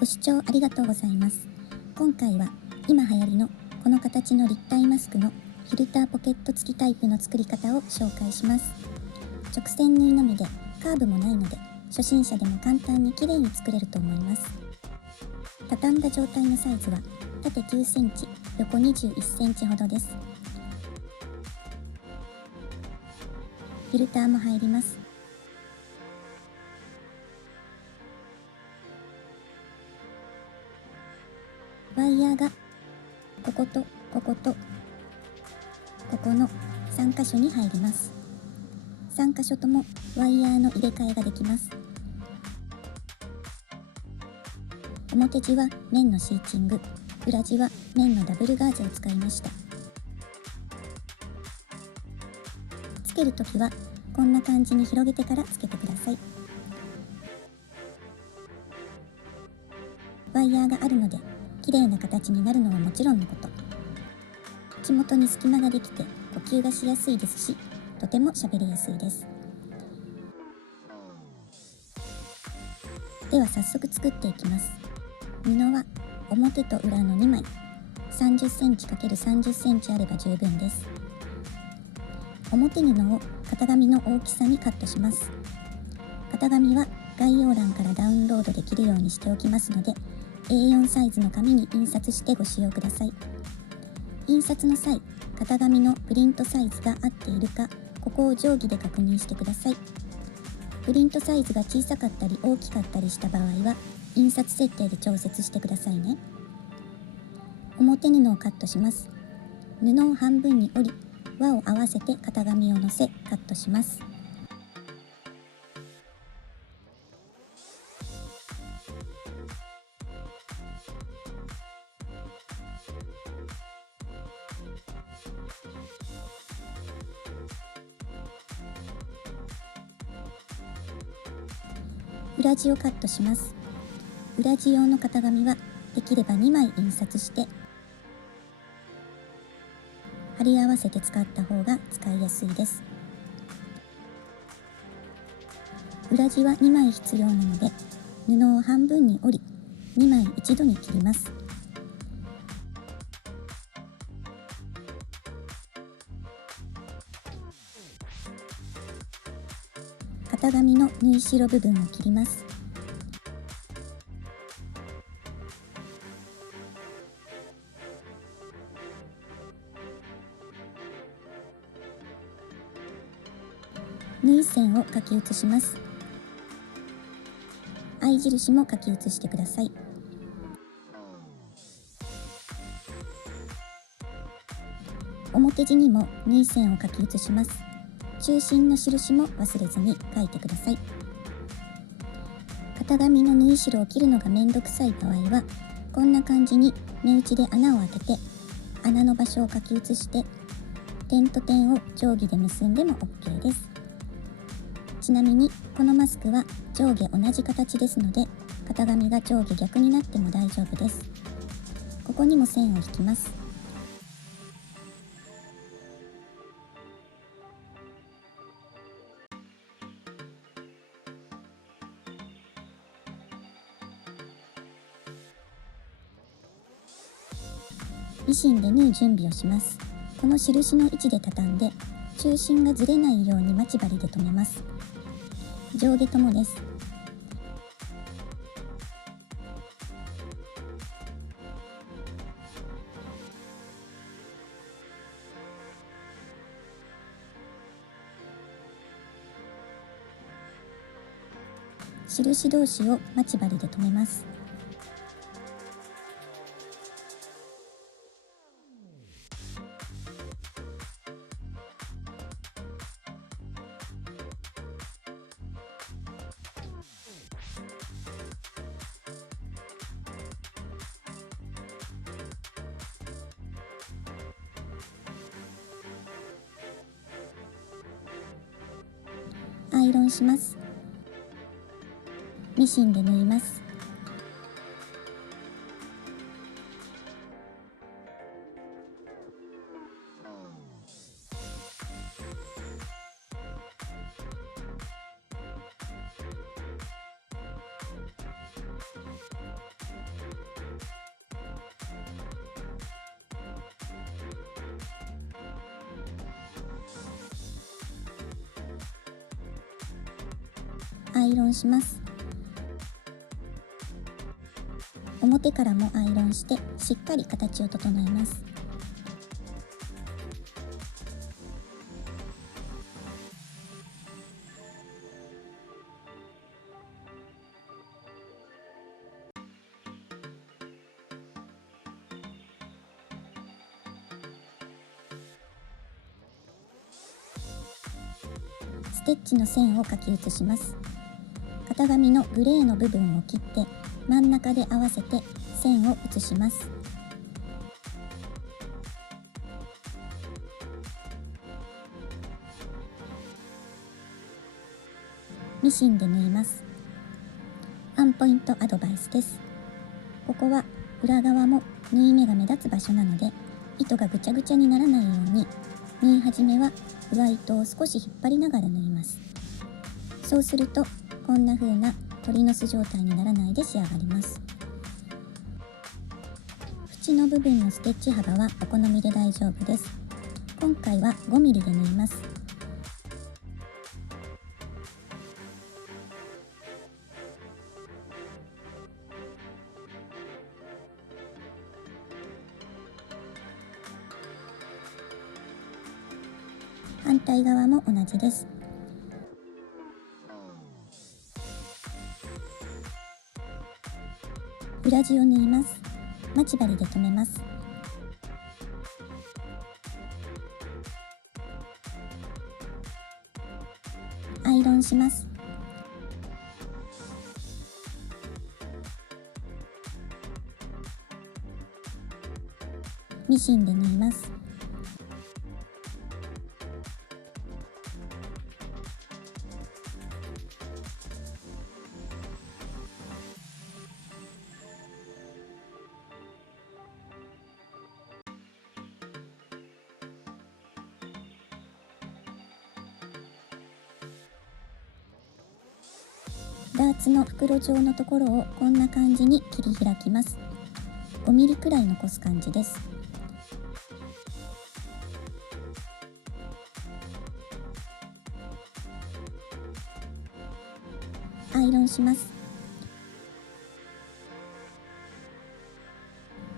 ご視聴ありがとうございます。今回は今流行りのこの形の立体マスクのフィルターポケット付きタイプの作り方を紹介します。直線縫いのみでカーブもないので初心者でも簡単に綺麗に作れると思います。畳んだ状態のサイズは縦9センチ、横21センチほどです。フィルターも入ります。ワイヤーがこことこことここの3箇所に入ります。3箇所ともワイヤーの入れ替えができます。表地は面のシーチング、裏地は面のダブルガーゼを使いました。つけるときはこんな感じに広げてからつけてください。ワイヤーがあるので綺麗な形になるのはもちろんのこと、口元に隙間ができて呼吸がしやすいですし、とても喋りやすいです。では早速作っていきます。布は表と裏の2枚、30センチ ×30 センチあれば十分です。表布を型紙の大きさにカットします。型紙は概要欄からダウンロードできるようにしておきますので、A4 サイズの紙に印刷してご使用ください。印刷の際、型紙のプリントサイズが合っているか、ここを定規で確認してください。プリントサイズが小さかったり大きかったりした場合は、印刷設定で調節してくださいね。表布をカットします。布を半分に折り、輪を合わせて型紙を乗せカットします。裏地をカットします。裏地用の型紙はできれば2枚印刷して貼り合わせて使った方が使いやすいです。裏地は2枚必要なので布を半分に折り2枚一度に切ります。型紙の縫い代部分を切ります。縫い線を書き写します。合い印も書き写してください。表地にも縫い線を書き写します。中心の印も忘れずに書いてください。型紙の縫い代を切るのがめんどくさい場合は、こんな感じに目打ちで穴を開けて、穴の場所を書き写して点と点を定規で結んでも OK です。ちなみにこのマスクは上下同じ形ですので、型紙が上下逆になっても大丈夫です。ここにも線を引きます。ミシンで縫う準備をします。この印の位置で畳んで中心がずれないように待ち針で留めます。上下ともです。印同士を待ち針で留めます。アイロンします。ミシンで縫います。アイロンします。表からもアイロンしてしっかり形を整えます。ステッチの線を書き写します。型紙のグレーの部分を切って真ん中で合わせて線を写します。ミシンで縫います。ワンポイントアドバイスです。ここは裏側も縫い目が目立つ場所なので、糸がぐちゃぐちゃにならないように、縫い始めは上糸を少し引っ張りながら縫います。そうするとこんな風な鳥の巣状態にならないで仕上がります。縁の部分のステッチ幅はお好みで大丈夫です。今回は 5mm で縫います。反対側も同じです。裏地を縫います。待ち針で留めます。アイロンします。ミシンで縫います。ダーツの袋状のところをこんな感じに切り開きます。5ミリくらい残す感じです。アイロンします。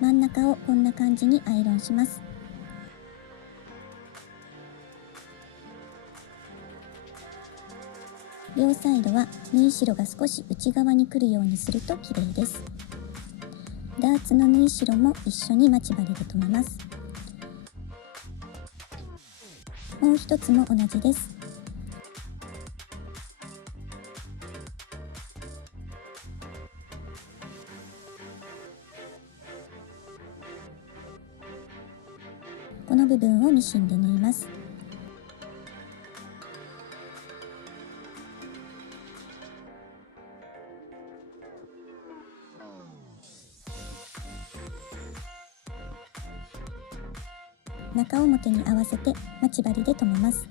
真ん中をこんな感じにアイロンします。両サイドは縫い代が少し内側に来るようにすると綺麗です。ダーツの縫い代も一緒に待ち針で留めます。もう一つも同じです。この部分をミシンで縫います。中表に合わせて待ち針で留めます。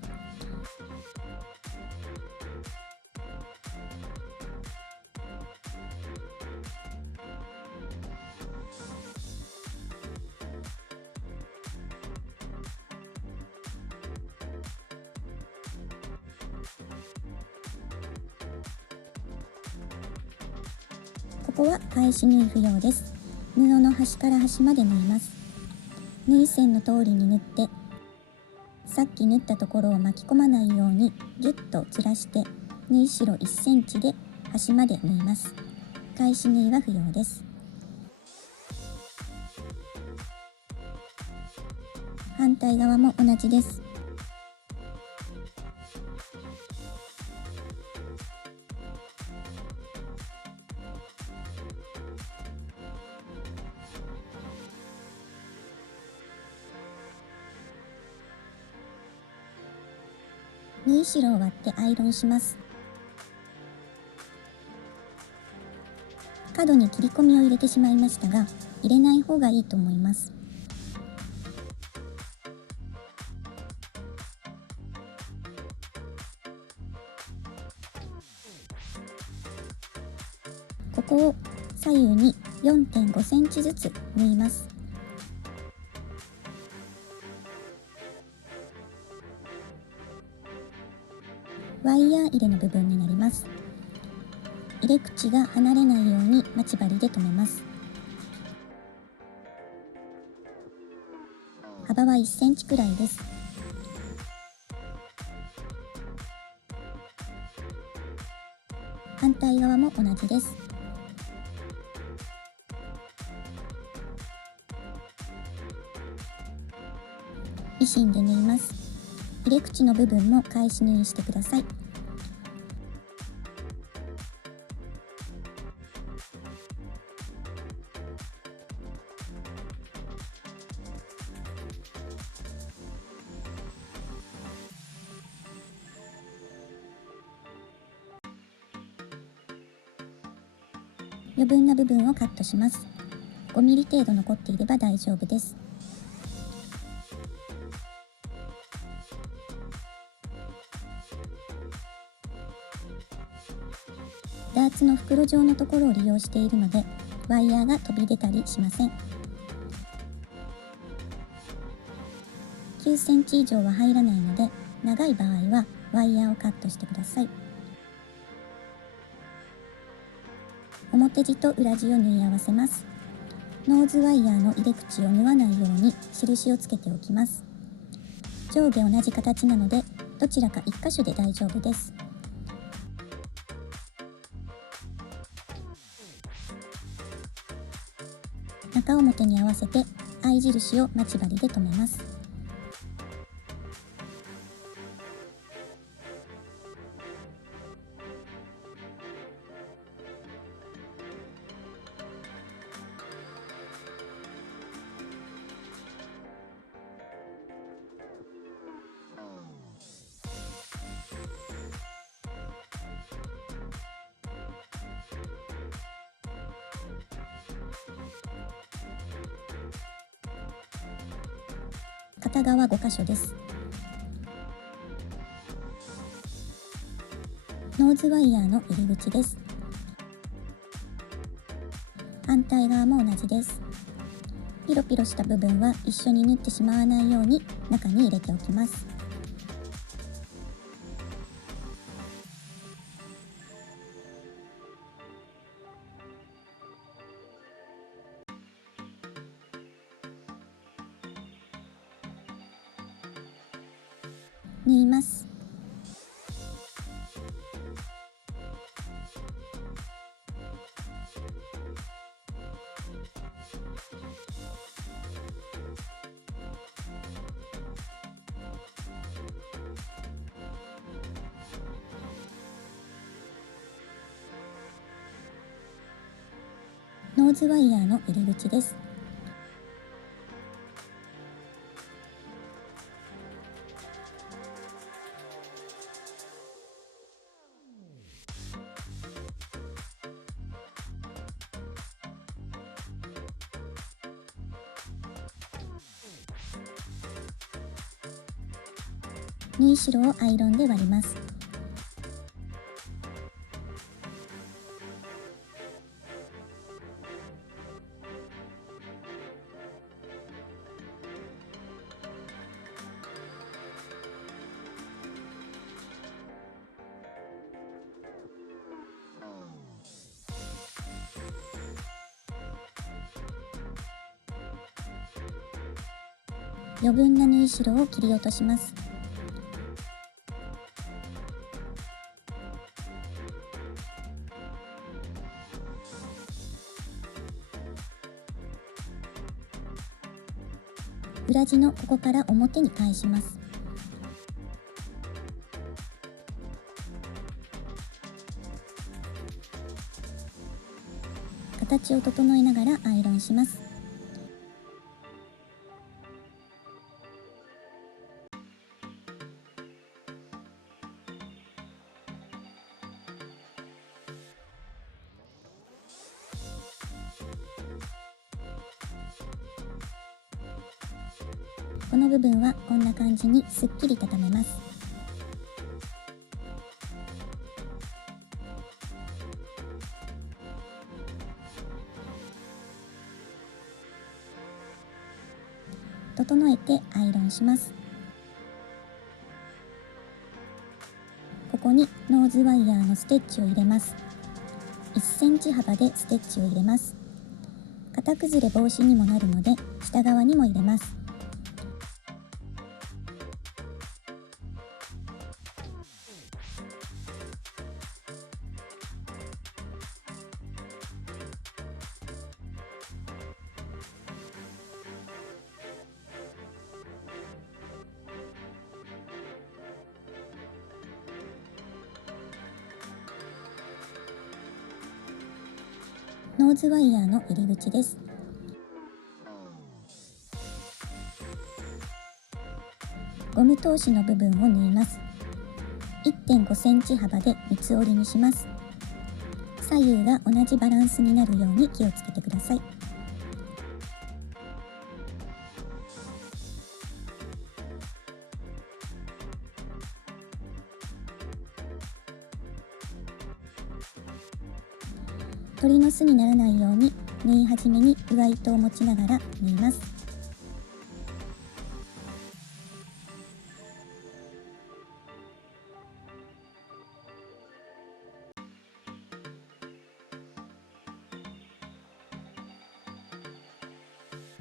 ここは返し縫い不要です。布の端から端まで縫います。縫い線の通りに縫って、さっき縫ったところを巻き込まないようにギュッとずらして縫い代1センチで端まで縫います。返し縫いは不要です。反対側も同じです。縫い代を割ってアイロンします。角に切り込みを入れてしまいましたが、入れない方がいいと思います。ここを左右に 4.5 センチずつ縫います。ワイヤー入れの部分になります。入れ口が離れないように待ち針で留めます。幅は1センチくらいです。反対側も同じです。ミシンで縫います。入れ口の部分も返し縫いしてください。余分な部分をカットします。5ミリ程度残っていれば大丈夫です。ダーツの袋状のところを利用しているので、ワイヤーが飛び出たりしません。9センチ以上は入らないので、長い場合はワイヤーをカットしてください。表地と裏地を縫い合わせます。ノーズワイヤーの入れ口を縫わないように印をつけておきます。上下同じ形なので、どちらか1箇所で大丈夫です。中表に合わせて合い印を待ち針で留めます。片側5箇所です。ノーズワイヤーの入り口です。反対側も同じです。ピロピロした部分は一緒に縫ってしまわないように中に入れておきます。縫います。ノーズワイヤーの入り口です。縫い代をアイロンで割ります。余分な縫い代を切り落とします。裏地のここから表に返します。形を整えながらアイロンします。この部分はこんな感じにすっきり畳めます。整えてアイロンします。ここにノーズワイヤーのステッチを入れます。1センチ幅でステッチを入れます。型崩れ防止にもなるので下側にも入れます。ノーズワイヤーの入り口です。ゴム通しの部分を縫います。1.5 センチ幅で三つ折りにします。左右が同じバランスになるように気をつけてください。鳥の巣にならないように縫い始めに上糸を持ちながら縫います。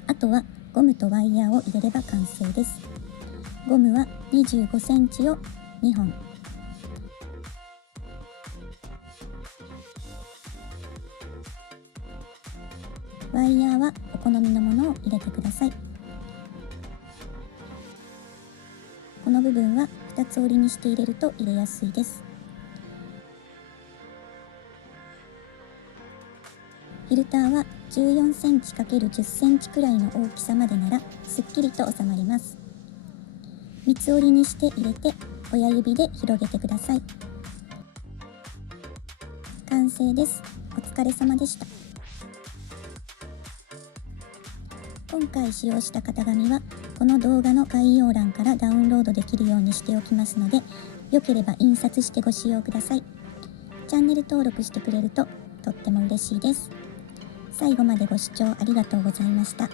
あとはゴムとワイヤーを入れれば完成です。ゴムは25センチを2本。ワイヤーはお好みのものを入れてください。この部分は2つ折りにして入れると入れやすいです。フィルターは14センチ ×10 センチくらいの大きさまでならすっきりと収まります。三つ折りにして入れて親指で広げてください。完成です。お疲れ様でした。今回使用した型紙はこの動画の概要欄からダウンロードできるようにしておきますので、よければ印刷してご使用ください。チャンネル登録してくれるととっても嬉しいです。最後までご視聴ありがとうございました。